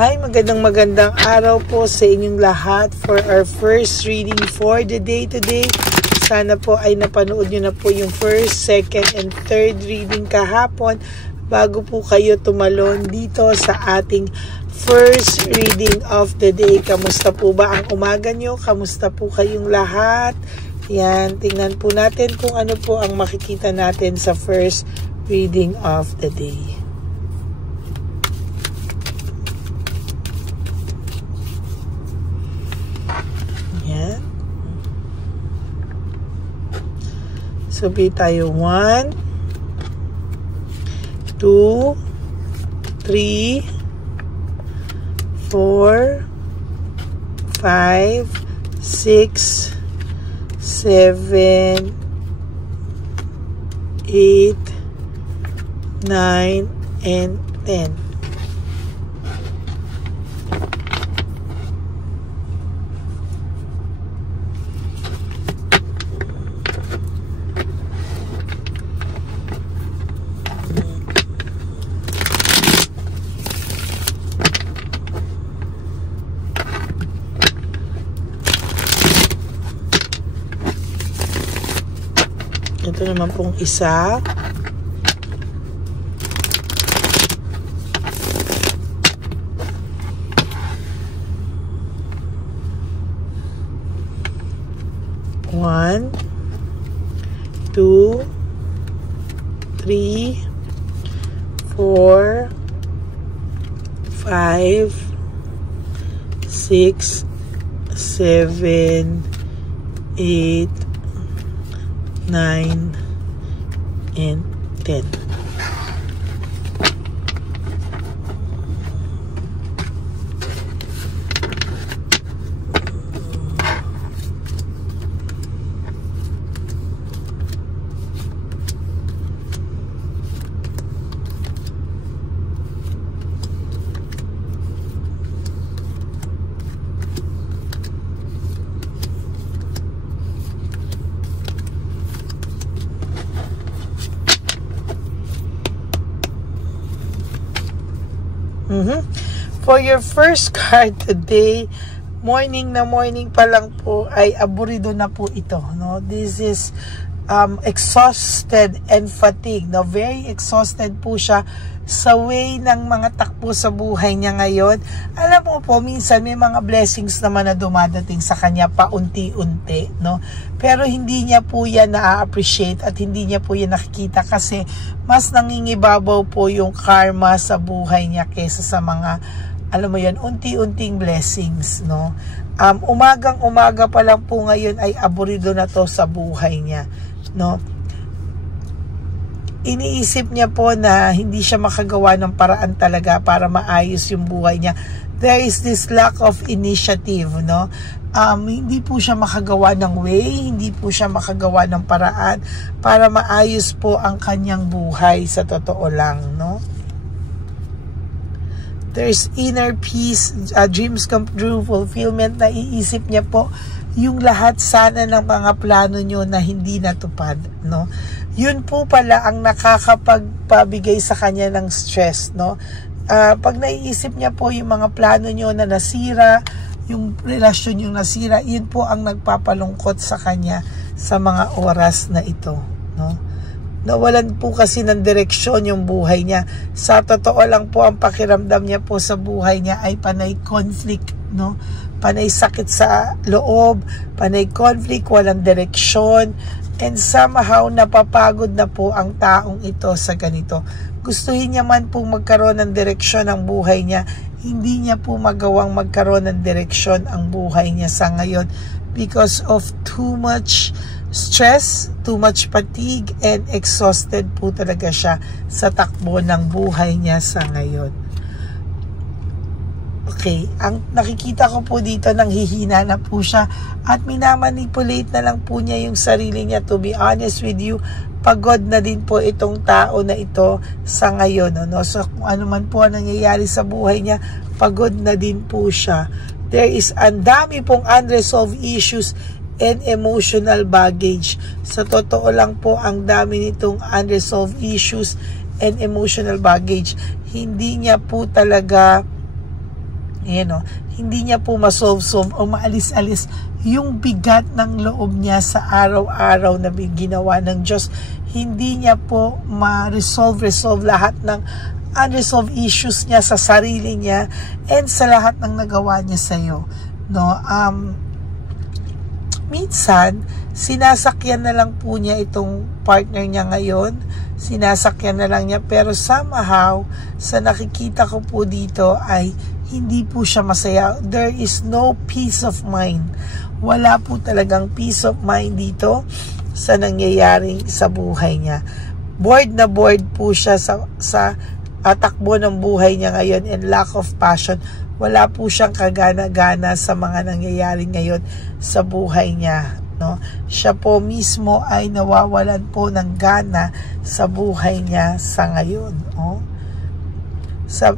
Hi, magandang araw po sa inyong lahat for our first reading for the day today. Sana po ay napanood nyo na po yung first, second, and third reading kahapon bago po kayo tumalon dito sa ating first reading of the day. Kamusta po ba ang umaga nyo? Kamusta po kayong lahat? Yan, tingnan po natin kung ano po ang makikita natin sa first reading of the day. Yan. So, be tayo 1, 2, 3, 4, 5, 6, 7, 8, 9, and 10. Ito naman pong isa. One, 2, 3, 4, 5, 6, 7, 8, 9, and 10. For your first card today, morning pa lang po ay aburido na po ito, no? This is exhausted and fatigued, no? Very exhausted po siya sa way ng mga takbo sa buhay niya ngayon. Alam mo po, minsan may mga blessings naman na dumadating sa kanya paunti-unti, no? Pero hindi niya po yan na-appreciate at hindi niya po yan nakikita kasi mas nangingibabaw po yung karma sa buhay niya kaysa sa mga, alam mo yan, unti-unting blessings, no? Umagang-umaga pa lang po ngayon ay aburido na to sa buhay niya, no? Iniisip niya po na hindi siya makagawa ng paraan talaga para maayos yung buhay niya. There is this lack of initiative, no? Hindi po siya makagawa ng way, hindi po siya makagawa ng paraan para maayos po ang kanyang buhay sa totoo lang, no? There's inner peace, dreams come true, fulfillment. Naiisip niya po yung lahat sana ng mga plano nyo na hindi natupad, no? Yun po pala ang nakakapagpabigay sa kanya ng stress, no? Pag naiisip niya po yung mga plano nyo na nasira, yung relasyon yung nasira, yun po ang nagpapalungkot sa kanya sa mga oras na ito, no? Nawalan po kasi ng direksyon yung buhay niya. Sa totoo lang po, ang pakiramdam niya po sa buhay niya ay panay conflict, no? Panay sakit sa loob, panay conflict, walang direksyon, and somehow napapagod na po ang taong ito sa ganito. Gustuhin niya man pong magkaroon ng direksyon ang buhay niya, hindi niya po magawang magkaroon ng direksyon ang buhay niya sa ngayon because of too much stress, too much fatigue, and exhausted po talaga siya sa takbo ng buhay niya sa ngayon. Okay, ang nakikita ko po dito, nanghihina na po siya at minamanipulate na lang po niya yung sarili niya. To be honest with you, pagod na din po itong tao na ito sa ngayon, no? So kung ano man po ang nangyayari sa buhay niya, pagod na din po siya. There is ang dami pong unresolved issues and emotional baggage. Sa totoo lang po, ang dami nitong unresolved issues and emotional baggage. Hindi niya po talaga Ayan, no? Hindi niya po masolve-solve o maalis-alis yung bigat ng loob niya sa araw-araw na ginawa ng Diyos. Hindi niya po ma-resolve lahat ng unresolved issues niya sa sarili niya and sa lahat ng nagawa niya sa iyo. No? Minsan, sinasakyan na lang po niya itong partner niya ngayon. Sinasakyan na lang niya, pero somehow, sa nakikita ko po dito ay hindi po siya masaya. There is no peace of mind. Wala po talagang peace of mind dito sa nangyayari sa buhay niya. Bored na bored po siya sa takbo ng buhay niya ngayon and lack of passion. Wala po siyang kagana-gana sa mga nangyayari ngayon sa buhay niya. No? Siya po mismo ay nawawalan po ng gana sa buhay niya sa ngayon. Oh?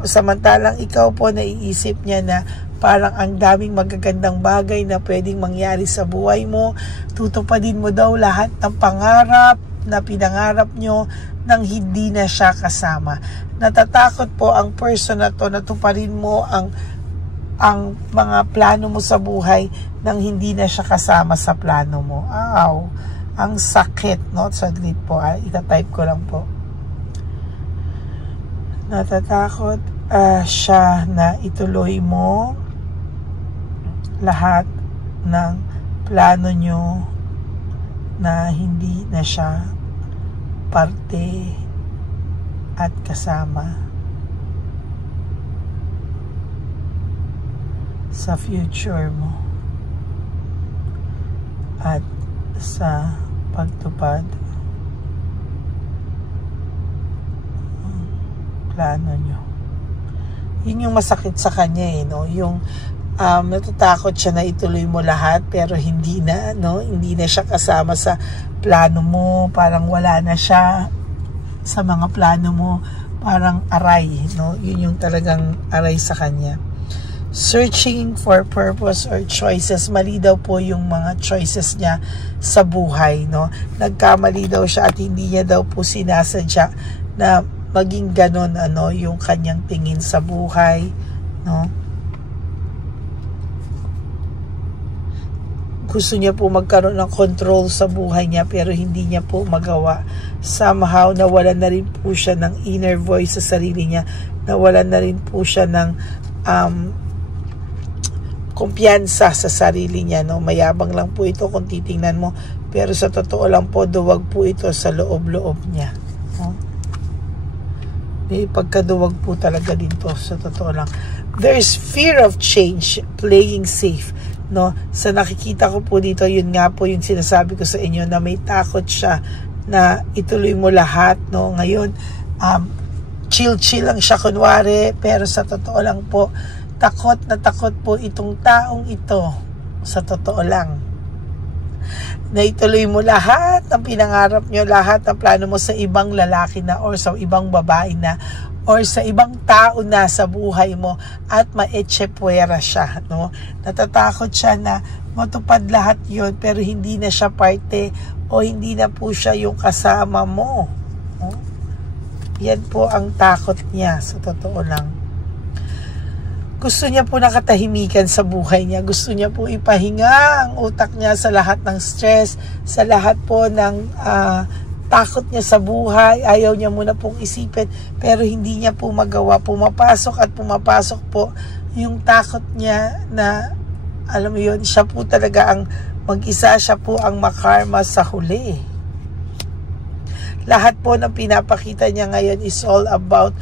Samantalang ikaw po naiisip niya na parang ang daming magagandang bagay na pwedeng mangyari sa buhay mo. Tutupadin mo daw lahat ng pangarap na pinangarap nyo nang hindi na siya kasama. Natatakot po ang person na to na tuparin mo ang mga plano mo sa buhay nang hindi na siya kasama sa plano mo. Aw, ang sakit, no? Saglit po, itatype ko lang po. Natatakot siya na ituloy mo lahat ng plano nyo na hindi na siya parte at kasama sa future mo at sa pagtupad plano nyo. Yun yung masakit sa kanya no? Yung natatakot siya na ituloy mo lahat pero hindi na, no? Hindi na siya kasama sa plano mo, parang wala na siya sa mga plano mo, parang aray, no? Yun yung talagang aray sa kanya. Searching for purpose or choices. Mali daw po yung mga choices niya sa buhay, no? Nagkamali daw siya at hindi niya daw po sinasadya na maging ganon, yung kanyang tingin sa buhay, no? Gusto niya po magkaroon ng control sa buhay niya pero hindi niya po magawa. Somehow, nawalan na rin po siya ng inner voice sa sarili niya. Nawalan na rin po siya ng kumpiyansa sa sarili niya, no? Mayabang lang po ito kung titingnan mo, pero sa totoo lang po, duwag po ito sa loob-loob niya, no? Pagkaduwag po talaga din po, sa totoo lang. There's fear of change, playing safe, no? Sa nakikita ko po dito, yun nga po yung sinasabi ko sa inyo na may takot siya na ituloy mo lahat, no? Ngayon, chill lang siya kunwari, pero sa totoo lang po, takot na takot po itong taong ito, sa totoo lang. Na ituloy mo lahat ng pinangarap nyo, lahat ng plano mo sa ibang lalaki na or sa ibang babae na or sa ibang tao na sa buhay mo at maetsepwera siya, no? Natatakot siya na matupad lahat yon pero hindi na siya parte o hindi na po siya yung kasama mo, no? Yan po ang takot niya, sa totoo lang. Gusto niya po nakatahimikan sa buhay niya. Gusto niya po ipahinga ang utak niya sa lahat ng stress, sa lahat po ng takot niya sa buhay. Ayaw niya muna pong isipin, pero hindi niya po magawa. Pumapasok po yung takot niya na, alam mo yun, siya po talaga ang mag-isa, siya po ang makarma sa huli. Lahat po ng pinapakita niya ngayon is all about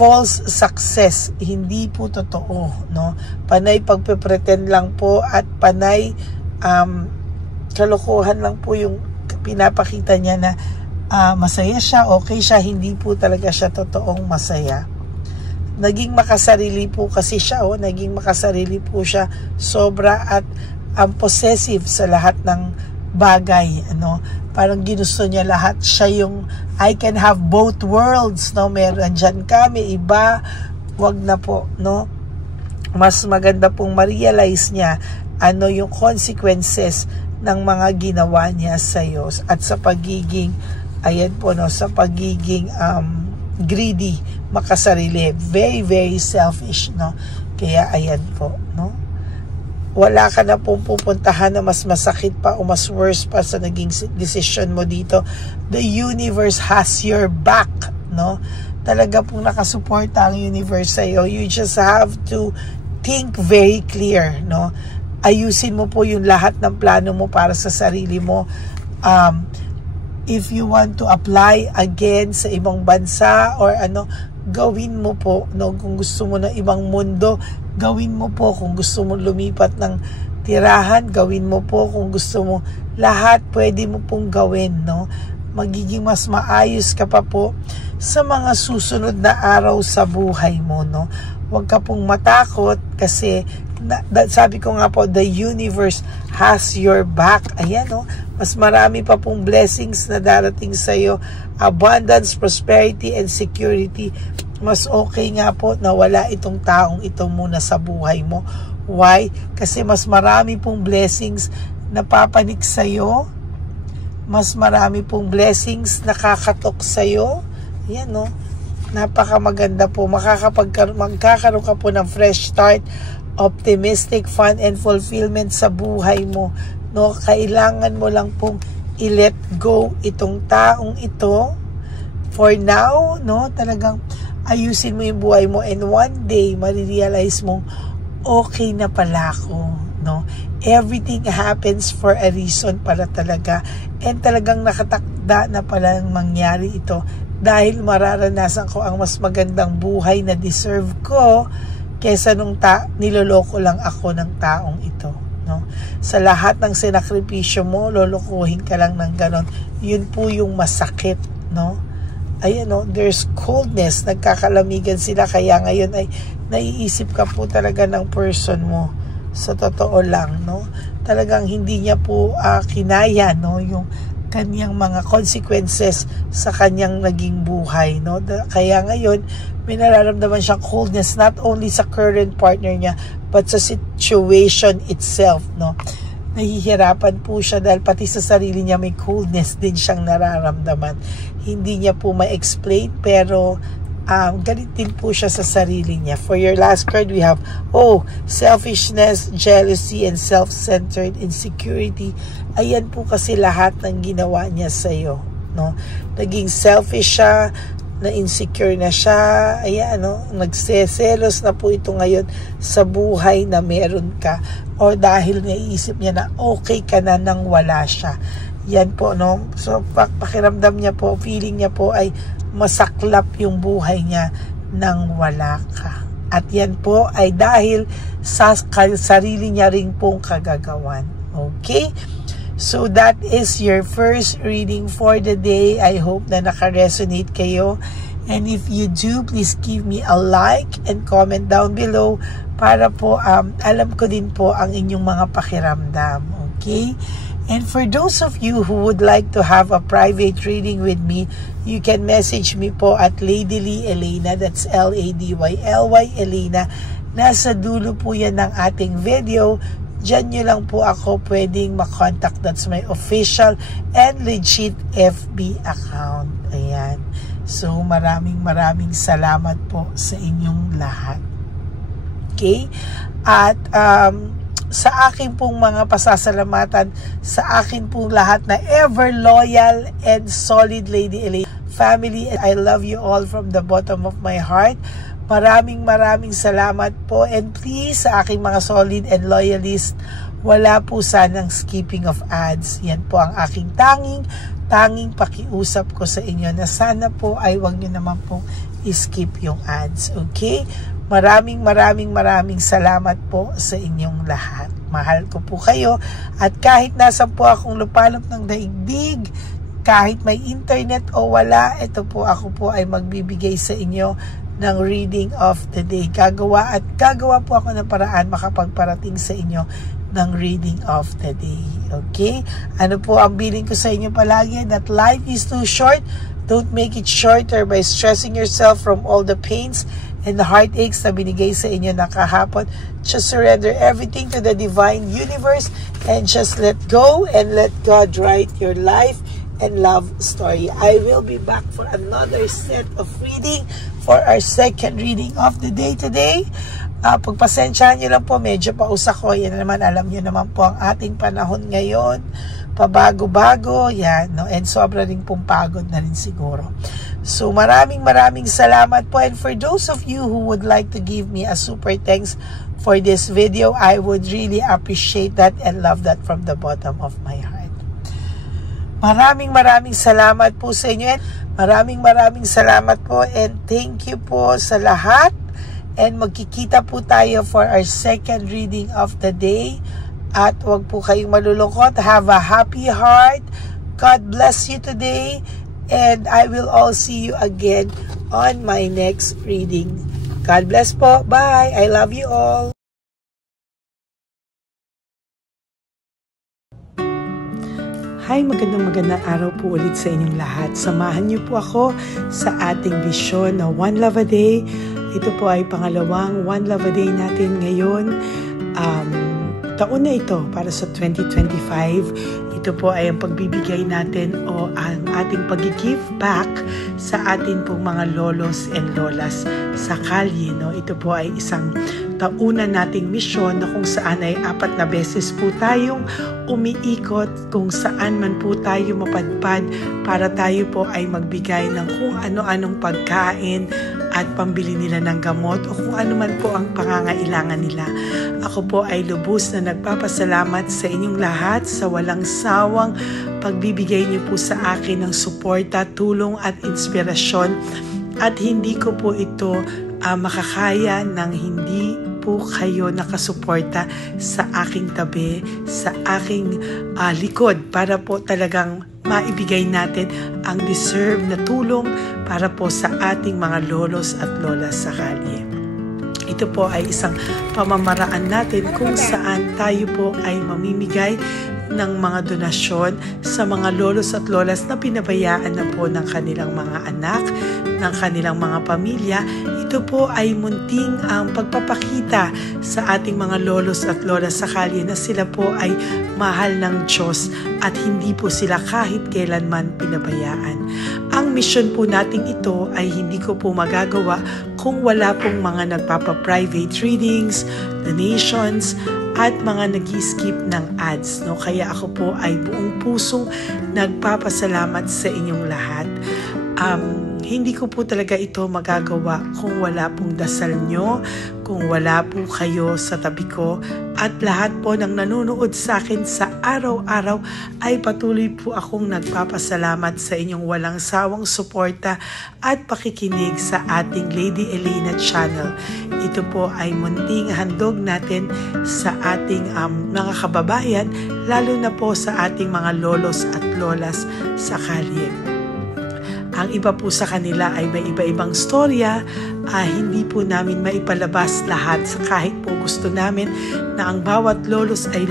false success. Hindi po totoo, no? Panay pagpe-pretend lang po at panay kalokohan lang po yung pinapakita niya na masaya siya, okay siya, hindi po talaga siya totoong masaya. Naging makasarili po kasi siya, naging makasarili po siya sobra at possessive sa lahat ng bagay, ano? Parang ginusto niya lahat. Siya yung I can have both worlds, no? Meron dyan ka, may iba, wag na po, no? Mas maganda pong ma-realize niya ano yung consequences ng mga ginawa niya sa iyo at sa pagiging, ayan po, no, sa pagiging greedy, makasarili, very very selfish, no? Kaya ayan po, no? Wala ka na pong pupuntahan na mas masakit pa o mas worse pa sa naging decision mo dito. The universe has your back, no? Talaga pong nakasuporta ang universe sa'yo. You just have to think very clear, no? Ayusin mo po yung lahat ng plano mo para sa sarili mo. If you want to apply again sa ibang bansa or ano, gawin mo po, no? Kung gusto mo ng ibang mundo, gawin mo po. Kung gusto mo lumipat ng tirahan, gawin mo po. Kung gusto mo, lahat pwede mo pong gawin, no? Magiging mas maayos ka pa po sa mga susunod na araw sa buhay mo, no? Huwag ka pong matakot kasi sabi ko nga po, the universe has your back. Ayan, no? Mas marami pa pong blessings na darating sa iyo. Abundance, prosperity, and security. Mas okay nga po na wala itong taong ito muna sa buhay mo. Why? Kasi mas marami pong blessings na papanik sa iyo. Mas marami pong blessings na kakatok sa iyo. Ayan, no? Napakamaganda po. Magkakaroon ka po ng fresh start, optimistic, fun, and fulfillment sa buhay mo. No, kailangan mo lang pong i-let go itong taong ito for now, no? Talagang ayusin mo yung buhay mo and one day marirealize mo okay na pala ako, no? Everything happens for a reason pala talaga and talagang nakatakda na pala mangyari ito dahil mararanasan ko ang mas magandang buhay na deserve ko kesa nung niloloko lang ako ng taong ito, no? Sa lahat ng sinakripisyo mo, lolokohin ka lang ng ganon. Yun po yung masakit, no? Ayan, no? There's coldness, nagkakalamigan sila, kaya ngayon ay naiisip ka po talaga ng person mo. Sa totoo lang, no? Talagang hindi niya po kinaya, no? Yung kanyang mga consequences sa kanyang naging buhay, no? Kaya ngayon may nararamdaman siyang coldness not only sa current partner niya but sa situation itself, no? Nahihirapan po siya dahil pati sa sarili niya may coldness din siyang nararamdaman. Hindi niya po ma-explain pero galit din po siya sa sarili niya. For your last card, we have, selfishness, jealousy, and self-centered insecurity. Ayan po kasi lahat ng ginawa niya sa'yo, no? Naging selfish siya, na-insecure na siya, ayan, no? Nagseselos na po ito ngayon sa buhay na meron ka o dahil naiisip niya na okay ka na nang wala siya. Yan po, no? So, pakiramdam niya po, feeling niya po ay masaklap yung buhay niya nang wala ka. At yan po ay dahil sa sarili niya rin pong kagagawan. Okay? So that is your first reading for the day. I hope na naka-resonate kayo. And if you do, please give me a like and comment down below para po alam ko din po ang inyong mga pakiramdam. Okay? And for those of you who would like to have a private reading with me, you can message me po at Ladyly Elena. That's L-A-D-Y-L-Y Elena. Nasa dulo po yan ng ating video. Diyan nyo lang po ako pwedeng makontak. That's my official and legit FB account. Ayan. So maraming salamat po sa inyong lahat. Okay? At sa akin pong mga pasasalamatan, sa akin pong lahat na ever loyal and solid Lady Elena family, I love you all from the bottom of my heart. Maraming salamat po, and please sa aking mga solid and loyalist, wala po sanang skipping of ads. Yan po ang aking tanging pakiusap ko sa inyo na sana po ay wag nyo naman pong skip yung ads. Okay? Maraming salamat po sa inyong lahat. Mahal ko po kayo. At kahit nasa po akong lupalop ng daigdig, kahit may internet o wala, ito po ako po ay magbibigay sa inyo ng reading of the day. Gagawa po ako ng paraan makapagparating sa inyo ng reading of the day. Okay? Ano po ang bilin ko sa inyo palagi? That life is too short. Don't make it shorter by stressing yourself from all the pains and the heartaches na binigay sa inyo na kahapon. Just surrender everything to the divine universe and just let go and let God write your life and love story. I will be back for another set of reading for our second reading of the day today. Pagpasensyahan nyo lang po, medyo pausa ko. Yan naman, alam nyo naman po ang ating panahon ngayon. Pabago-bago, yan, no? And sobra rin pong pagod na rin siguro. So maraming salamat po. And for those of you who would like to give me a super thanks for this video, I would really appreciate that and love that from the bottom of my heart. Maraming salamat po sa inyo. And maraming salamat po. And thank you po sa lahat. And magkikita po tayo for our second reading of the day. At huwag po kayong malulungkot. Have a happy heart. God bless you today. And I will all see you again on my next reading. God bless po. Bye. I love you all. Hi, magandang araw po ulit sa inyong lahat. Samahan niyo po ako sa ating vision na One Love a Day. Ito po ay pangalawang One Love a Day natin ngayon. Taon na ito para sa 2025. Ito po ay ang pagbibigay natin o ang ating pag-give back sa atin pong mga lolos and lolas sa kalye. No? Ito po ay isang taunan nating misyon na kung saan ay 4 na beses po tayong umiikot kung saan man po tayo mapadpad para tayo po ay magbigay ng kung ano-anong pagkain at pambili nila ng gamot o kung ano man po ang pangangailangan nila. Ako po ay lubos na nagpapasalamat sa inyong lahat sa walang sawang pagbibigay niyo po sa akin ng suporta, tulong at inspirasyon. At hindi ko po ito makakaya ng hindi po kayo nakasuporta sa aking tabi, sa aking likod para po talagang maibigay natin ang deserve na tulong para po sa ating mga lolos at lolas sa kalye. Ito po ay isang pamamaraan natin kung saan tayo po ay mamimigay ng mga donasyon sa mga lolos at lolas na pinabayaan na po ng kanilang mga anak, ng kanilang mga pamilya. Ito po ay munting ang pagpapakita sa ating mga lolos at lolas sa kalye na sila po ay mahal ng Diyos at hindi po sila kahit kailanman pinabayaan. Ang mission po nating ito ay hindi ko po magagawa kung wala pong mga nagpapa-private readings, donations, at mga nag-skip ng ads. No? Kaya ako po ay buong pusong nagpapasalamat sa inyong lahat. Hindi ko po talaga ito magagawa kung wala pong dasal nyo, kung wala po kayo sa tabi ko, at lahat po ng nanonood sa akin sa araw-araw ay patuloy po akong nagpapasalamat sa inyong walang sawang suporta at pakikinig sa ating Lady Elena channel. Ito po ay munting handog natin sa ating mga kababayan, lalo na po sa ating mga lolos at lolas sa kalye. Ang iba po sa kanila ay may iba-ibang storya, hindi po namin maipalabas lahat kahit po gusto namin na ang bawat lolos at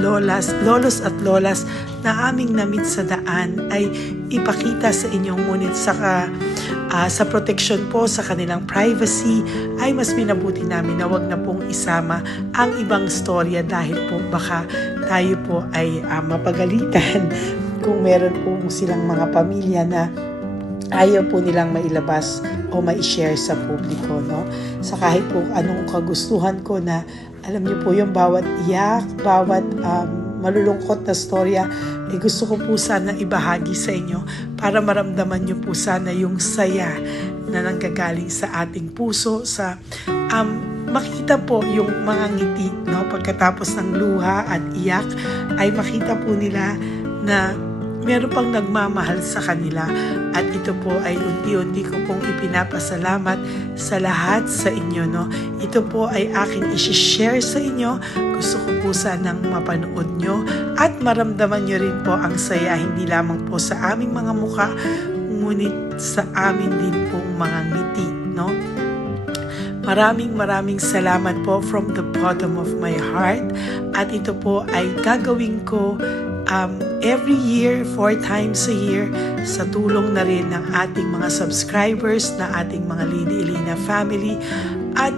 lolas na aming namit sa daan ay ipakita sa inyong ngunit sa protection po sa kanilang privacy ay mas minabuti namin na wag na pong isama ang ibang storya dahil po baka tayo po ay mapagalitan kung meron po silang mga pamilya na ayaw po nilang mailabas o ma-share sa publiko, no? Sa kahit po anong kagustuhan ko na, alam niyo po yung bawat iyak, bawat malulungkot na storya, gusto ko po sana ibahagi sa inyo para maramdaman niyo po sana yung saya na nanggagaling sa ating puso, sa makita po yung mga ngiti, no? Pagkatapos ng luha at iyak, ay makita po nila na meron pang nagmamahal sa kanila at ito po ay unti-unti ko pong ipinapasalamat sa lahat sa inyo, no? Ito po ay aking isi-share sa inyo. Gusto ko po sanang mapanood nyo at maramdaman nyo rin po ang saya hindi lamang po sa aming mga muka ngunit sa amin din pong mga ngiti, no? Maraming salamat po from the bottom of my heart at ito po ay gagawin ko every year, 4 times a year, sa tulong na rin ng ating mga subscribers, na ating mga Lady Elena family, at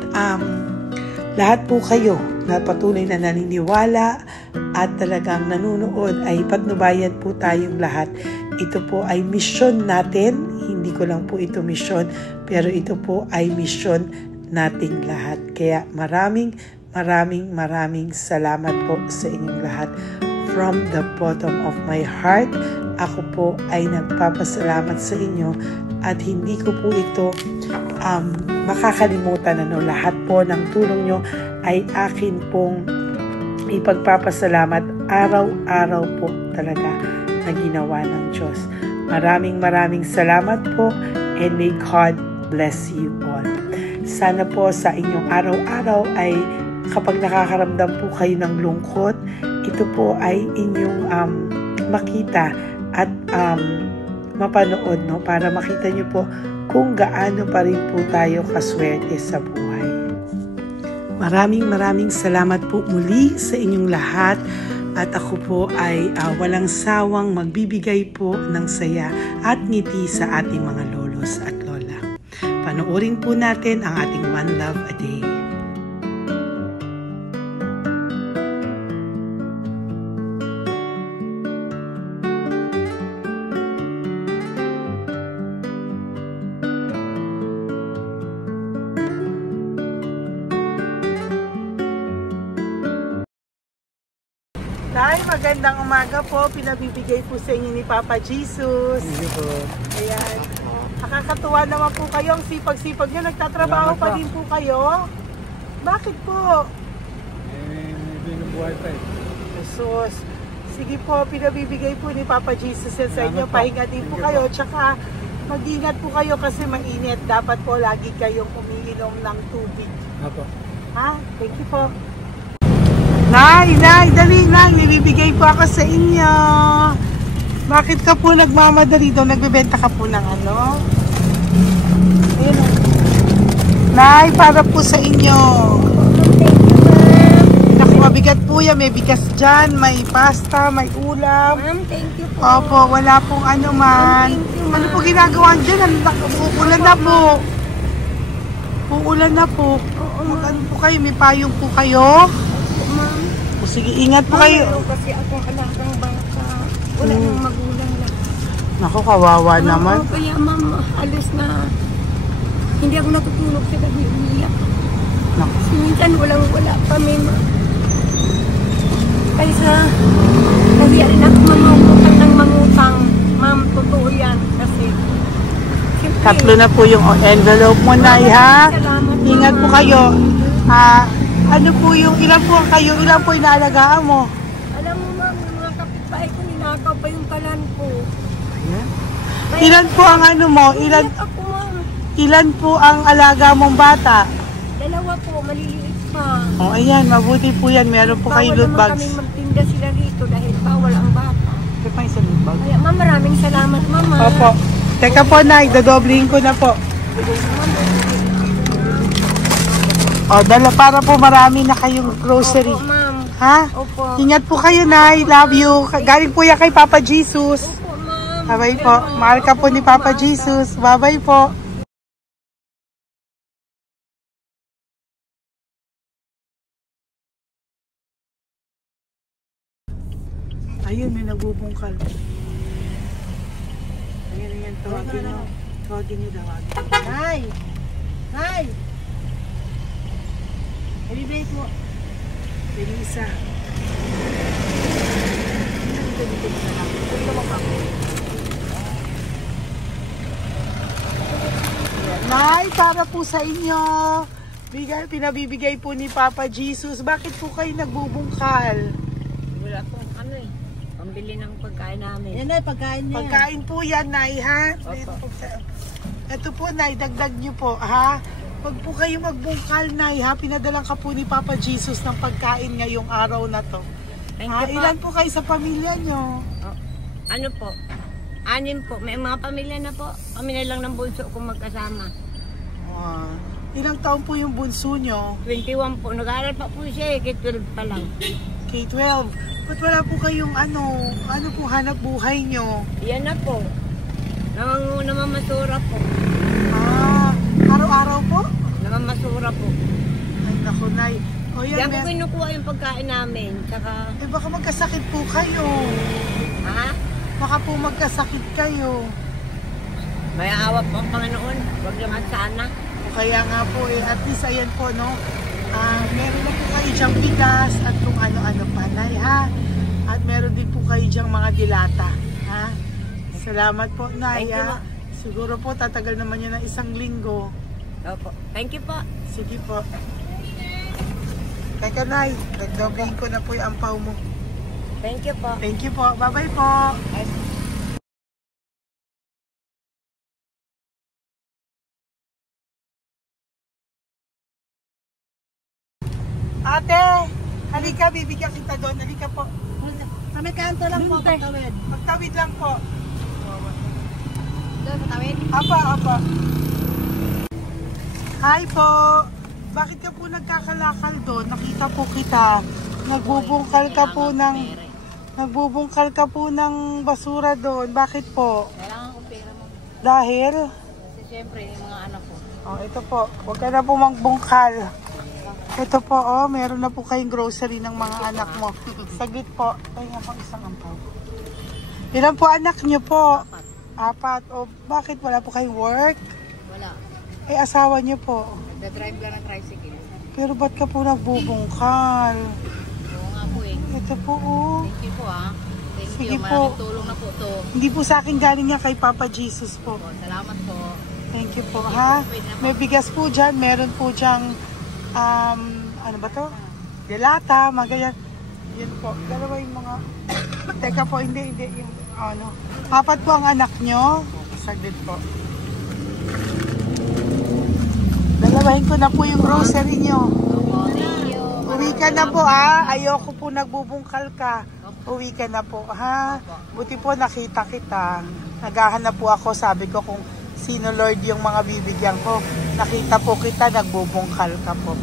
lahat po kayo na patuloy na naniniwala at talagang nanonood ay patnubayan po tayong lahat. Ito po ay mission natin, hindi ko lang po ito mission, pero ito po ay mission nating lahat. Kaya maraming salamat po sa inyong lahat. From the bottom of my heart, ako po ay nagpapasalamat sa inyo at hindi ko po ito makakalimutan. Lahat po ng tulong nyo ay akin pong ipagpapasalamat araw-araw po talaga na ginawa ng Diyos. Maraming salamat po, and may God bless you all. Sana po sa inyong araw-araw ay kapag nakakaramdam po kayo ng lungkot, ito po ay inyong makita at mapanood, para makita nyo po kung gaano pa rin po tayo kaswerte sa buhay. Maraming salamat po muli sa inyong lahat. At ako po ay walang sawang magbibigay po ng saya at ngiti sa ating mga lolos at lola. Panoorin po natin ang ating One Love a Day. Nay, magandang umaga po. Pinabibigay po sa inyo ni Papa Jesus. Ayan. Nakakatuwa naman po kayo. Ang sipag-sipag nyo. Nagtatrabaho pa din po kayo. Bakit po? Binubuhay pa eh. Jesus. Sige po, pinabibigay po ni Papa Jesus yan sa inyo. Pahinga din po kayo. Tsaka mag-ingat po kayo kasi mainit. Dapat po lagi kayong umiinom ng tubig. Apo. Ha? Thank you po. Nay, dali, Nay. Nilibigay po ako sa inyo. Bakit ka po nagmamadali daw? Nagbebenta ka po ng ano? Ayun. Nay, para po sa inyo. Naku, mabigat po yan. May bigas dyan, may pasta, may ulam. Ma'am, thank you po. Opo, wala pong ano man. Ano po ginagawa dyan? Uulan na po. Uulan na po. Mag-ano po kayo? May payong po kayo? Ma'am. O sige, ingat po kayo. Kasi akong alagang bata. Wala nang magulang na. Naku, kawawa naman. Kaya ma'am, halos na hindi ako natutulog sa gabi. Umiyak. Naku. Minsan wala kami ma'am. Kaysa nahiya rin ako mangutang ng mangutang. Ma'am, totoo yan. Kasi siyempre, 3 na po yung envelope mo, Nay, ha? Ingat po kayo. Ano po yung, ilan po kayo, ilan po inaalagaan mo? alam mo ma'am, yung mga kapitbahay ko, ninakaw pa yung kalan ko. Ilan po ang ano mo? Umiyak ako ma'am. Ilan po ang alaga mong bata? 2 po, maliliit pa. O, ayan, mabuti po yan. Meron po kayo loot Bawal naman bags. kami magtinda sila rito dahil bawal ang bata. Ito pa yung sa loot bag. Kaya ma'am, maraming salamat mama. Opo. Teka po, Nay, dodoblihin ko na po. O, dala para po marami na kayong grocery. Opo ma'am. Ha? Opo. Ingat po kayo, Nay. Love you. Galing po yan kay Papa Jesus. Opo ma'am. Bye-bye po. Mahal ka po ni Papa Jesus. Bye-bye po. Ayun, may nagbubungkal. Ayan. Tawagin nyo. Tawagin nyo daw. Nay! Nay! Ibibigay po. Elisa. Nay, para po sa inyo. Pinabibigay po ni Papa Jesus. Bakit po kayo nagbubungkal? Wala pong ano eh. Pambili ng pagkain namin. Yan ay pagkain niya. Pagkain po yan, Nay, ha? Ito po, Nay, dagdag nyo po, ha? Pag po kayo magbungkal, Nay, ha? Pinadalang ka po ni Papa Jesus ng pagkain ngayong araw na to. Thank Ha? you po. Ilan po kayo sa pamilya nyo? Oh, ano po? 6 po. May mga pamilya na po. Kami na lang ng bunso kung magkasama. Ilang taon po yung bunso nyo? 21 po. Nag-aaral pa po siya eh. K-12 pa lang. K-12. Ba't wala po kayong ano po hanap buhay nyo? Yan na po. Namamasura po. Araw-araw po? Namamasura po. Ay, naku, Nay. O yan, Diyan ko kinukuha yung pagkain namin. Tsaka, baka magkasakit po kayo. ha? Baka po magkasakit kayo. May awa po ang Panginoon. Huwag naman sana. O kaya nga po, at least ayan po, no? Meron na po kayo dyang bigas at kung ano-ano pa, Nay, ha? At meron din po kayo dyang mga dilata, ha? Salamat po, Nay, ha? Siguro po, tatagal naman yun ng 1 linggo. Opo. Thank you po. Sige po. Teka, Nay, nagdobling ko na po yung ampaw mo. Thank you po. Thank you po. Bye-bye po. Ate, halika, bibigyan kita doon. Halika po. Sa may kanto lang po, pagtawid. Magtawid lang po. Doon, patawid? Apa. Hi po. Bakit ka po nagkakalakal doon? Nakita po kita. Nagbubungkal ka po ng basura doon. Bakit po? Kailangan ko pera mo. Dahil? Kasi syempre, yung mga anak ko. Oh, ito po. Huwag ka na po magbungkal. Ito po, oh, meron na po kayong grocery ng mga anak mo. Saglit po. Ay nga pang isang ampaw. Ilan po anak niyo po? 4. O bakit wala po kayong work? Wala. Eh, asawa niyo po. Nagda-drive lang ng tricycle. Pero ba't ka po nagbubungkal? Oo nga po eh. Ito po, oh. Thank you po Thank Sige you. po. Maraming tulong na po to. Hindi po sa akin galing yan kay Papa Jesus po. Salamat po. Thank you po, ha? May bigas po dyan. Meron po dyang, ano ba to? Delata, mga ganyan. Yan po. Dalawa yung mga... Teka po, hindi. Yung, ano. 4 po ang anak nyo. Saglit po. Dalawahin ko na po yung grocery nyo. Uwi ka na po, ha? Ayoko po nagbubungkal ka. Uwi ka na po, ha? Buti po nakita kita. Naghahanap po ako, sabi ko kung sino Lord yung mga bibigyan ko. Nakita po kita, nagbubungkal ka po.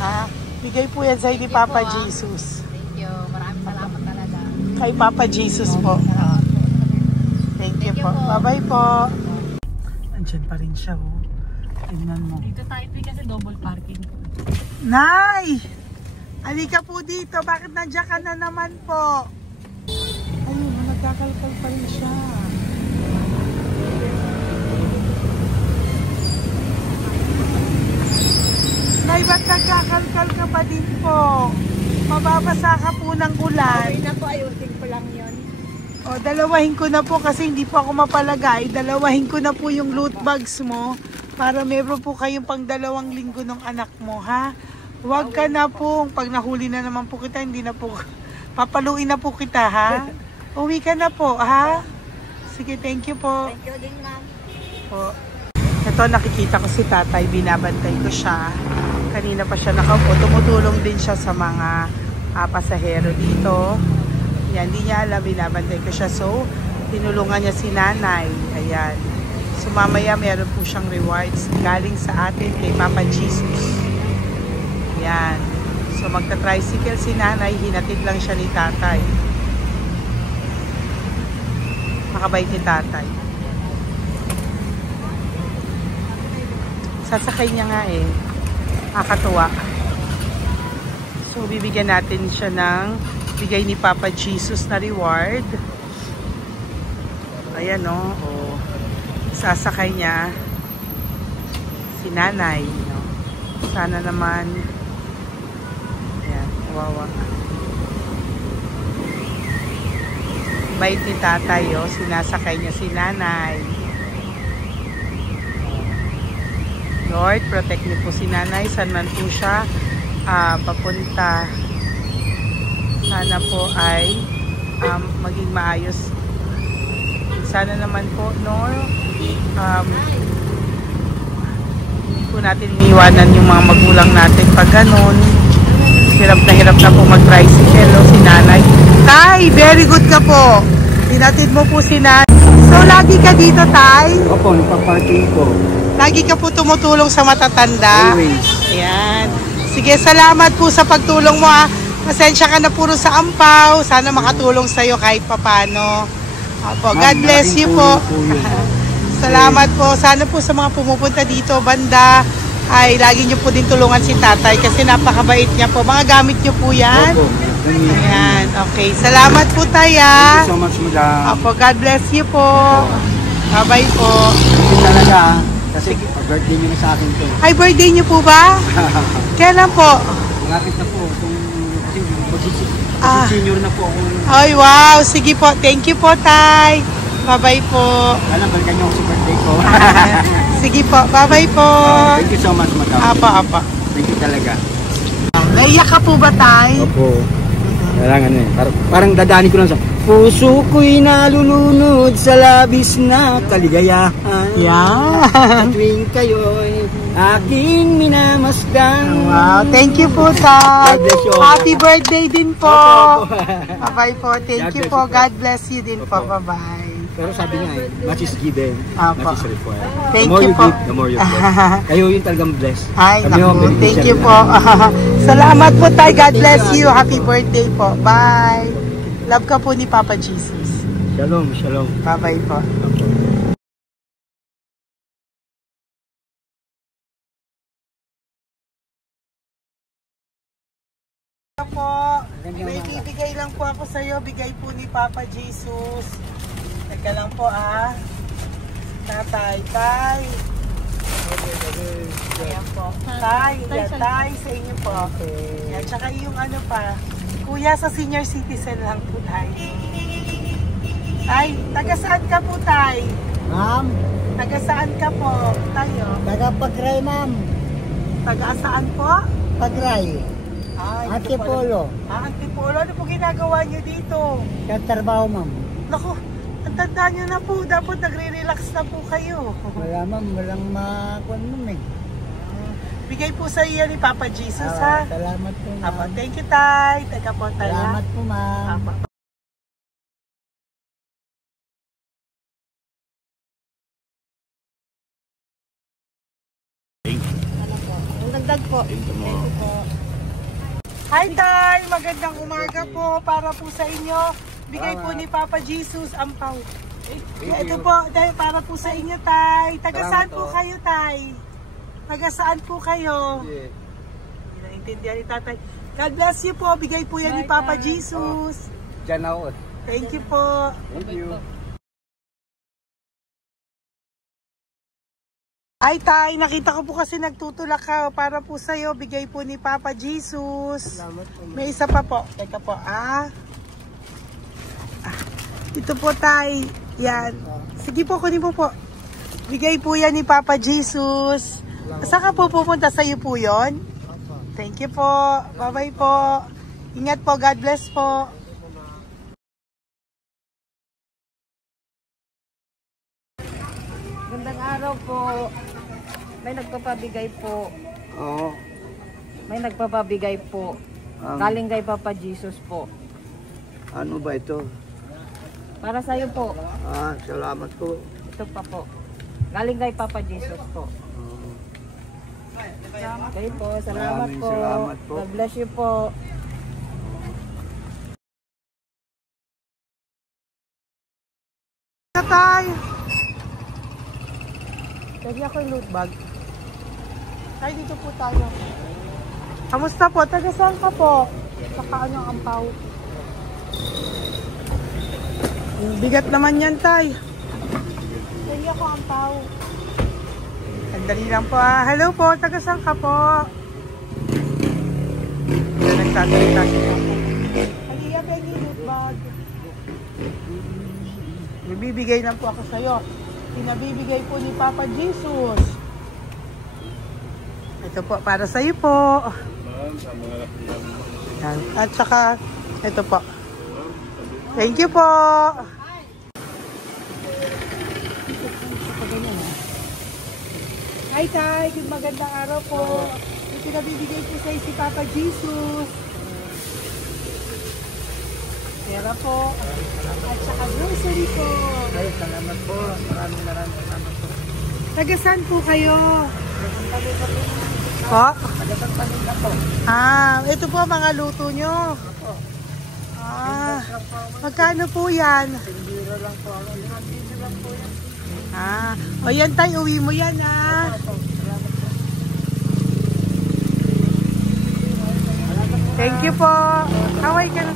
Ha? Bigay po yan sa'yo ni Papa Jesus. Thank you. Maraming salamat talaga. Kay Papa Jesus po. Thank you po. Bye-bye po. Andyan pa rin siya, oh. Tingnan mo. Dito tayo kasi double parking. Nay! Halika po dito. Bakit nandiyan ka na naman po? Ayun, nagkakalkal pa rin siya. Nay, ba't nagkakalkal ka pa din po? Mababasa ka po ng ulan. Okay na po, ayusin ko lang yun. O, dalawahin ko na po kasi hindi po ako mapalagay. Dalawahin ko na po yung loot bags mo para meron po kayong pang 2 linggo ng anak mo, ha? Huwag ka na po. Pag nahuli na naman po kita, hindi na po, papaluin na po kita, ha? Uwi ka na po, ha? Sige, thank you po. Thank you din, ma'am. Po. Ito, nakikita ko si tatay, binabantay ko siya. Kanina pa siya nakaupo. Tumutulong din siya sa mga pasahero dito. Yan, hindi niya alam, binabantay ko siya. So, tinulungan niya si nanay. Ayan. So, mamaya meron po siyang rewards galing sa atin kay Papa Jesus. Yan. So, magta-tricycle si nanay. Hinatid lang siya ni tatay. Makabait ni tatay. Sasakay niya nga eh. Nakakatuwa. So, bibigyan natin siya ng bigay ni Papa Jesus na reward. Ayan, no? O, sasakay niya si nanay. No? Sana naman. Ayan, wawa. Bait ni tatay, oh. Sinasakay niya si nanay. Lord, protect niyo po si nanay. Saan man po siya papunta. Sana po ay maging maayos. Sana naman po, no? Hindi po natin iniwanan yung mga magulang natin pag ganun. Hirap na po mag-tricycle, no? Si nanay. Tay, very good ka po. Hinatid mo po si nanay. So, lagi ka dito, Tay? Opo, nagpa-parking po. Lagi ka po tumutulong sa matatanda? Always. Ayan. Sige, salamat po sa pagtulong mo, ha. Pasensya ka na puro sa ampaw. Sana makatulong sa'yo kahit papano. Opo, God bless you po. Salamat po. Sana po sa mga pumupunta dito, banda, ay lagi nyo po din tulungan si tatay kasi napakabait niya po. Mga gamit nyo po yan. Opo. Ayan, okay. Salamat po tayo. Thank you so much, madam. Opo, God bless you po. Bye-bye po. Talaga, Kasi birthday nyo na sa akin to. Ay, birthday niyo po ba? Kailan po? Malapit na po. Kasi magsisenior na po ako. Ay, wow. Sige po. Thank you po, Tay. Bye-bye po. Alam, balikan nyo ako sa birthday ko. Sige po. Bye-bye po. Thank you so much, madam. Apa. Thank you talaga. Naiyak ka po ba, Tay? Opo. Kailangan eh. Parang dadaanin ko lang sa puso ko'y nalulunod sa labis na kaligayahan. Yan. Tuwing kayo'y aking minamasdan. Wow. Thank you po, Tay. God bless you. Happy birthday din po. Opo. Bye-bye po. Thank you po. God bless you din po. Bye-bye. Pero sabi niya eh, much is given, Apo. much is required. Thank The more you you po. give, the more you bless. Kayo yung talagang bless. Ay, Kami yung naku. Thank beneficiary you po. Salamat po, Tay. God bless you. Happy birthday po. Bye. Love ka po ni Papa Jesus. Shalom, shalom. Bye-bye po. Po, may bibigay lang po ako sa iyo, bigay po ni Papa Jesus. Teka lang po Tatay, Tay. Ayan po. Tay, Tay sa inyo po. Ayan, tsaka yung ano pa, Kuya sa senior citizen lang po, Tay. Tay, taga saan ka po, Tay? Ma'am, Taga saan ka po, Tayo? taga Pagray, ma'am. Taga saan po? Pagray. Ay, Antipolo. Antipolo. Ano po ginagawa nyo dito? Sa trabaho, ma'am. Naku, ang tanda nyo na po. Dapat nagre-relax na po kayo. Wala, ma'am. Walang makuha, ma'am eh. Bigay po sa iyo ni Papa Jesus, ha? Salamat po, ma'am. Apo, thank you, Tay. Teka po, Tay. Salamat po, ma'am. Apo. Dagdag po. Thank you po. Hi, Tay! Magandang umaga po para po sa inyo. Bigay po ni Papa Jesus ang pau. Ito po, Tay, para po sa inyo, Tay. Taga saan po kayo, Tay? Taga saan po kayo? Hindi naintindihan ni Tatay. God bless you po. Bigay po yan ni Papa Jesus. Diyan ako. Thank you po. Thank you. Ay, Tay, nakita ko po kasi nagtutulak ka para po sa'yo. Bigay po ni Papa Jesus. May isa pa po. Teka po, ito po, Tay. Yan. Sige po, kunin po po. Bigay po yan ni Papa Jesus. Saan ka po pupunta? Sa'yo po yun? Thank you po. Bye-bye po. Ingat po. God bless po. Gandang araw po. May nagpapabigay po. Oo. May nagpapabigay po. Galing kay Papa Jesus po. Ano ba ito? Para sa iyo po. Salamat po. Ito pa po. Galing kay Papa Jesus po. Okay po. Salamat Maraming po. salamat po. God bless you po. Tay! Pwede ako yung loot bag. Tay, dito po tayo. Kamusta po? Taga saan ka po? Saka ano ang ampaw? Bigat naman yan, Tay. Pwede ako ampaw. Sandali lang po, Hello po, taga saan ka po? Nagsasalita siya. Halika, pwede yung loot bag. Bibigay lang po ako sa'yo. Pinabibigay po ni Papa Jesus. Ito po, para sa'yo po. Yan. At saka, ito po. Thank you po. Hi, Tay. Good magandang araw po. May pinabibigay po sa'yo si Papa Jesus. Pera po. At saka grocery po. Ay, salamat po. Maraming salamat po. Taga saan po kayo? Po? Ito po mga luto nyo. Magkano po yan? O yan tayo, uwi mo yan Thank you po. Kaway ka na.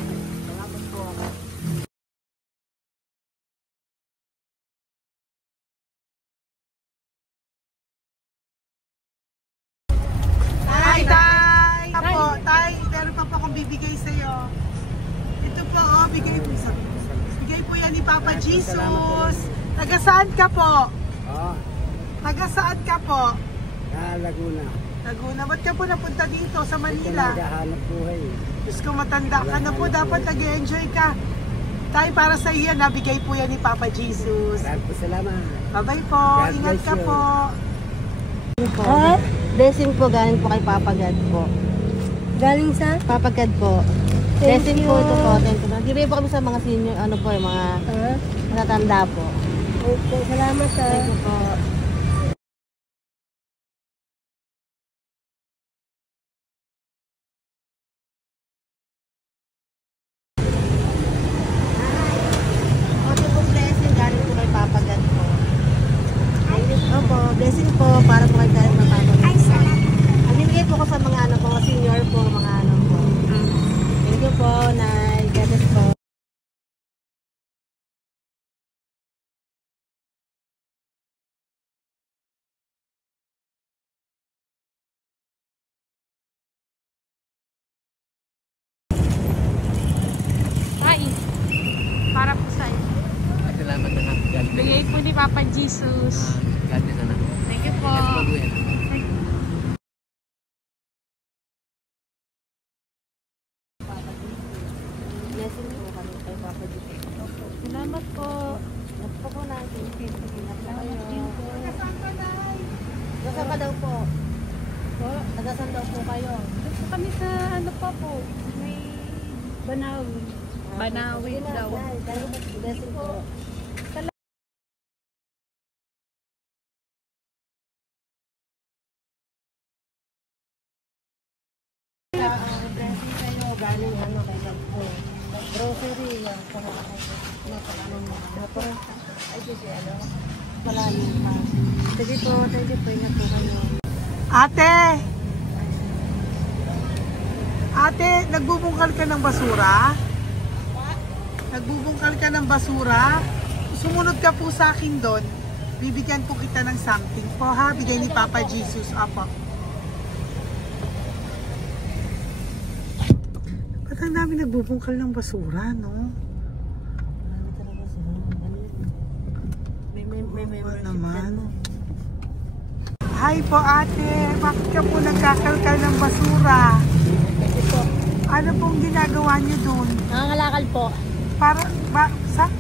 bibigay sa'yo. Ito po, oh, bigay po yan ni Papa Jesus. Taga saan ka po? Oh, Taga saan ka po? Laguna. Laguna. Ba't ka po napunta dito sa Manila? Naghahanap buhay. Diyos ko, matanda ka na po. Dapat nag-enjoy ka. Tayo para sa iyo, nabigay po yan ni Papa Jesus. Maraming po salamat. Bye-bye po. God Ingat bless ka you. po. Blessing po galing po kay Papa God po. Galing sa? Papa God po. Thank Blessing you. po ito po. Thank you. Nagbibigay po kami sa mga senior, ano po, yung mga matatanda po. Okay, salamat sa. Thank you po. Okay po, blessing galing po kay Papa God po. Opo, blessing po para po kay Papa God. Ay, salamat. Nagbibigay po ko sa mga ano po, mga senior po, mga ano po. Thank you po, Nay. God bless po. Ay, para po sa'yo. Salamat na. Bigay po ni Papa Jesus. God bless na. Thank you po. Blessing po kami kay Papa Jesus. Salamat po. Ito po natin. Nasaan ka daw po? Nasaan daw po kayo? Gusto kami sa ano pa po. May Banawi. Banawi daw. Blessing po. Blessing kayo. Galing ano kay God po. Grocery. Yung pang-ano mo. Ay, kasi ano. Malalim pa. Sige po. Thank you po. Ingat po kayo. Ate! Ate, nagbubungkal ka ng basura? Nagbubungkal ka ng basura? Sumunod ka po sa akin doon. Bibigyan po kita ng something po ha. Bigay ni Papa Jesus. Apo. Ba't ang dami nagbubungkal ng basura, no? Marami talaga sila. Ano yun? May membership naman. dyan, no? Hi po ate. Bakit ka po nagkakalkal ng basura? Ano pong ginagawa niyo doon? Nangangalakal po.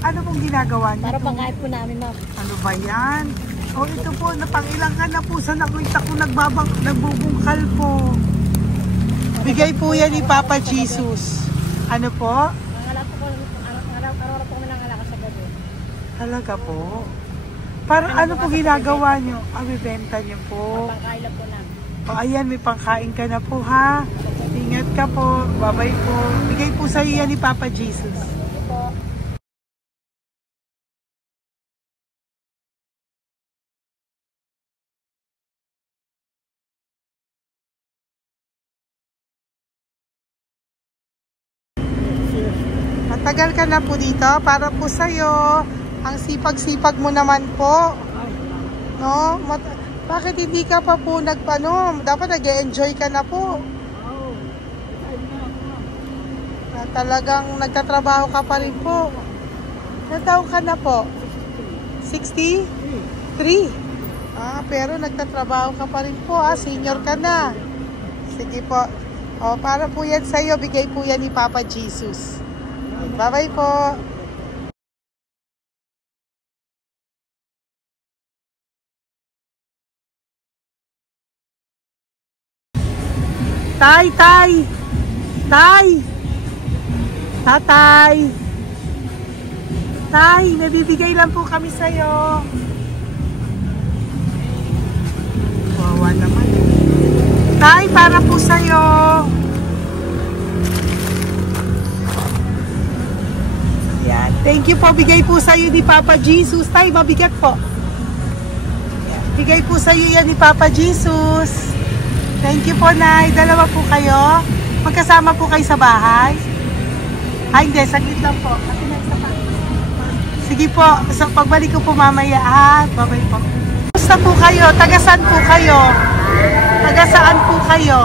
Ano pong ginagawa niyo? Para doon? pangkain po namin, ma'am. Ano ba yan? O ito po, napangilang ka na po sa nakita ko nagbubungkal po. Bigay po yan ni Papa Jesus. Ano po? Nangangalakal po araw-araw po kami nangangalakal sa gabi. Talaga po? Para ano po ginagawa niyo? Bibenta niyo po. Pangkain lang po namin. O ayan, may pangkain ka na po ha. Ingat ka po. Bye-bye po. Bigay po sa iyo yan ni Papa Jesus. Matagal ka na po dito para po sa'yo. Ang sipag-sipag mo naman po. No? Bakit hindi ka pa po nagpano? Dapat nag-enjoy ka na po. Na talagang nagtatrabaho ka pa rin po. Ilang taon ka na po? 63? Pero nagtatrabaho ka pa rin po. Senior ka na. Sige po. O, para po yan sa'yo. Bigay po yan ni Papa Jesus. Bye-bye po. Tay! Tatay! Tay, may bibigay lang po kami sa'yo. Wawa naman. Tay, para po sa'yo. Yan. Thank you po. Bigay po sa'yo ni Papa Jesus. Tay, mabigat po. Yan. Bigay po sa'yo yan ni Papa Jesus. Thank you po, Nay. Dalawa po kayo. Magkasama po kayo sa bahay. Ay, hindi. Saglit lang po. Sige po. Sa pagbalik ko po mamaya, ha? Bye-bye po. Kumusta po kayo? Taga saan po kayo? Taga saan po kayo?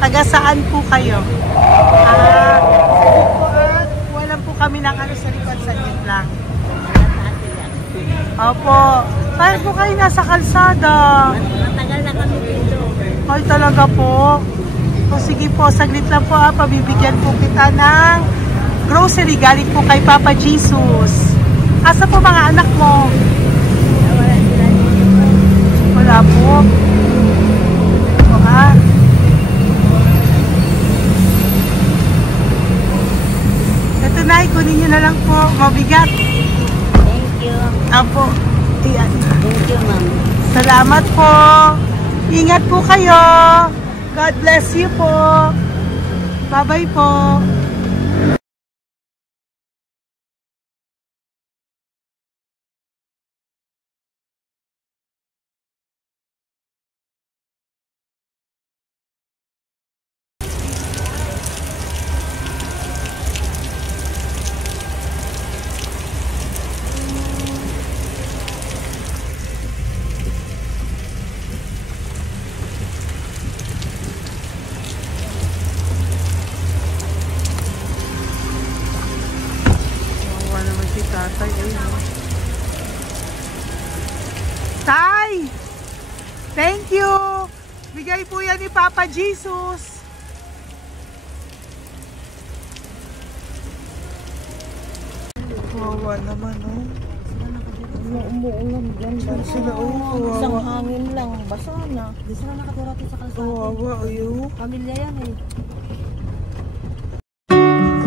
Taga saan po kayo? Saglit po at walang po kami ng ano sa likod, saglit lang. Opo. Kaya po kayo nasa kalsada. Matagal na kami dito. Ay talaga po. O sige po, saglit lang po pabibigyan po kita ng grocery galing po kay Papa Jesus. Asa po mga anak mo? Wala po. O ha? Ito na, ikunin nyo na lang po. Mabigat. Thank you. Apo. Ayan. Thank you, ma'am. Salamat po. Ingat po kayo. God bless you po. Bye-bye po. Si tatay, ayun. Tay! Thank you! Bigay po yan ni Papa Jesus. Kawawa naman, oh. Umuulan dyan. Sila, oh, Isang kawawa. hangin lang. Basa na. Di sila nakatira dito sa kalsada. Kawawa, ayun. Pamilya yan eh.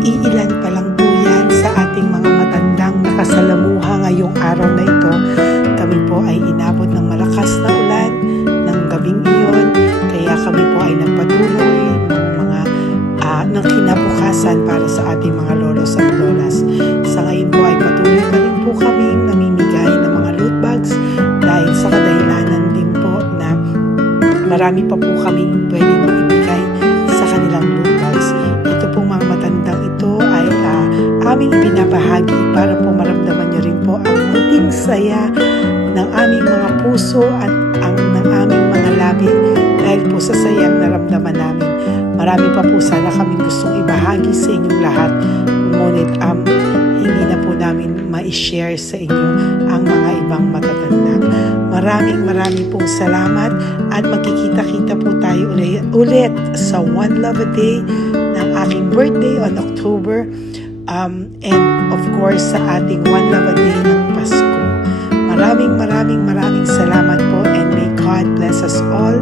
Iilan pa lang po yan sa ating mga matandang nakasalamuha ngayong araw na ito. Kami po ay inabot ng malakas na ulan ng gabing iyon. Kaya kami po ay nagpatuloy ng kinabukasan para sa ating mga lolos at lolas. Sa ngayon po ay patuloy pa rin po kami namimigay ng mga loot bags dahil sa kadahilanan din po na marami pa po kami pwedeng maibigay sa kanilang loot bags. Ito pong mga matandang ito ay aming ibinabahagi para po maramdaman nyo rin po ang munting saya ng aming mga puso at ng aming mga labi dahil po sa sayang naramdaman namin. Marami pa po sana kaming gustong ibahagi sa inyong lahat, ngunit hindi na po namin ma-share sa inyo ang mga ibang matatanda. Maraming pong salamat at magkikita-kita po tayo ulit sa One Love a Day ng aking birthday on October and of course sa ating One Love a Day ng Pasko. Maraming salamat po and may God bless us all.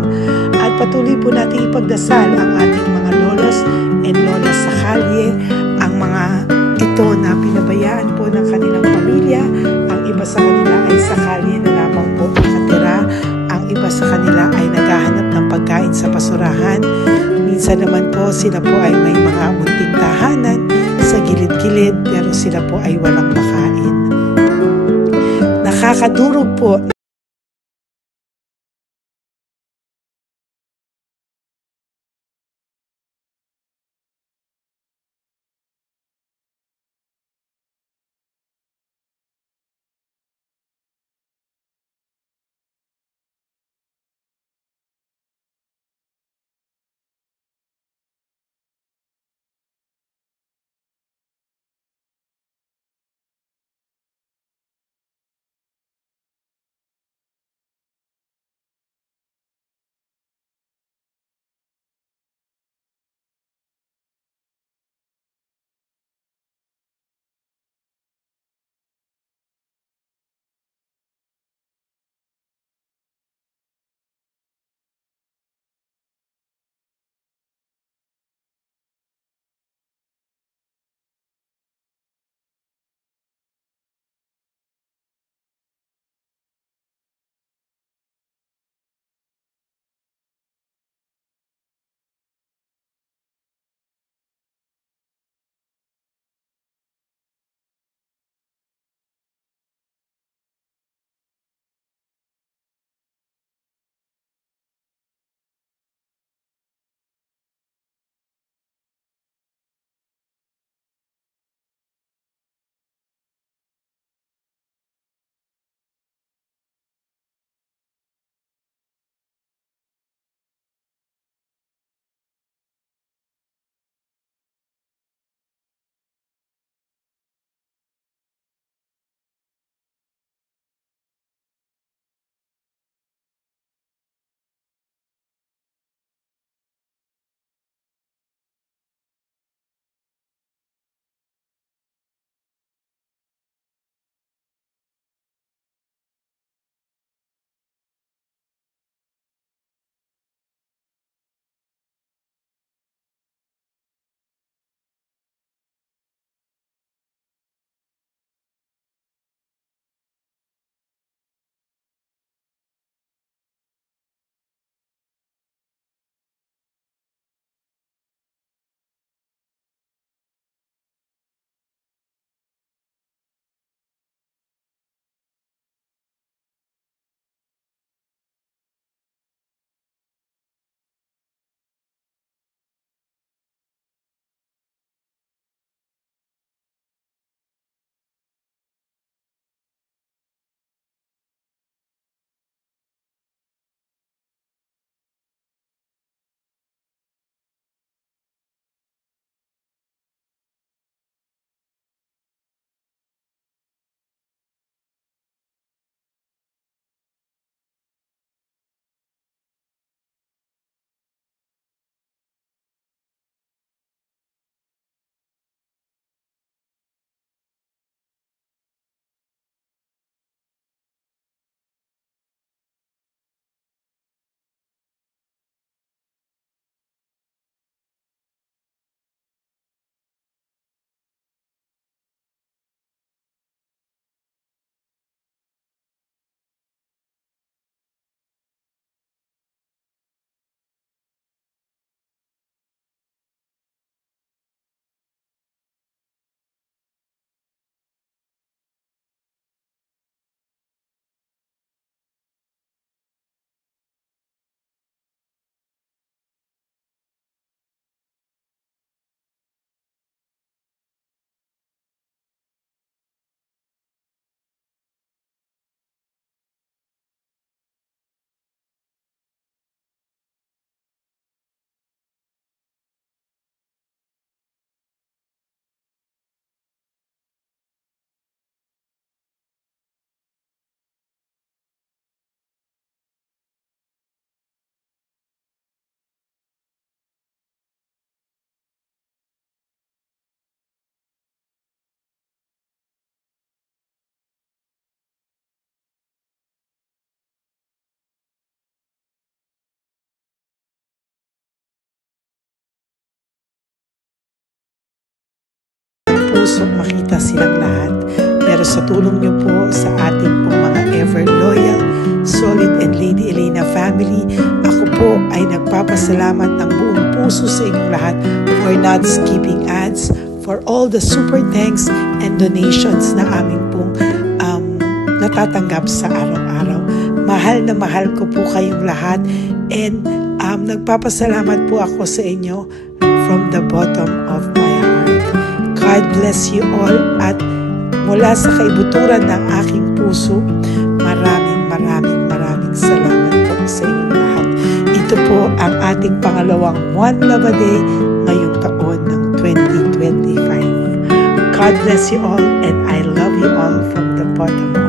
At patuloy po natin ipagdasal ang ating mga lolos and lolas sa kalye, ang mga ito na pinabayaan po ng kanilang pamilya. Ang iba sa kanila ay sa kalye na lamang po nakatira. Ang iba sa kanila ay naghahanap ng pagkain sa basurahan. Minsan naman po sila po ay may mga munting tahanan sa gilid-gilid pero sila po ay walang makain. Nakakadurog po pusong makita silang lahat. Pero sa tulong niyo po sa ating pong mga ever loyal, solid and Lady Elena family, ako po ay nagpapasalamat ng buong puso sa inyong lahat for not skipping ads, for all the super thanks and donations na aming pong natatanggap sa araw-araw. Mahal na mahal ko po kayong lahat, and nagpapasalamat po ako sa inyo from the bottom of my heart. God bless you all, at mula sa kaibuturan ng aking puso, maraming salamat po sa inyong lahat. Ito po ang ating pangalawang One Love a Day ngayong taon ng 2025. God bless you all, and I love you all from the bottom of